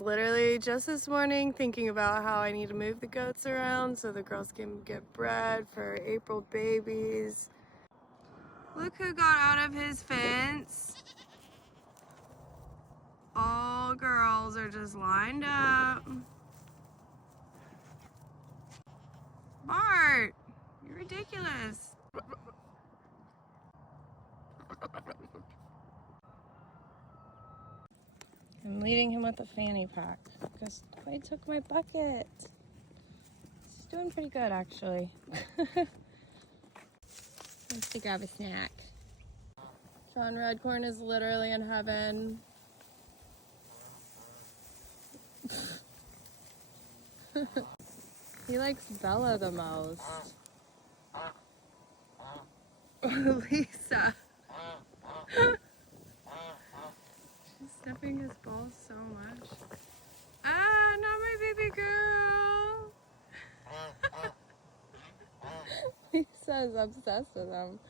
Literally just this morning thinking about how I need to move the goats around so the girls can get bread for April babies. Look who got out of his fence. All girls are just lined up. Bart, you're ridiculous. I'm leading him with a fanny pack because Quaid took my bucket. He's doing pretty good, actually. Wants to grab a snack. Sean Redcorn is literally in heaven. He likes Bella the most. Lisa. She's sniffing his balls so much. Ah, not my baby girl. Lisa's obsessed with him.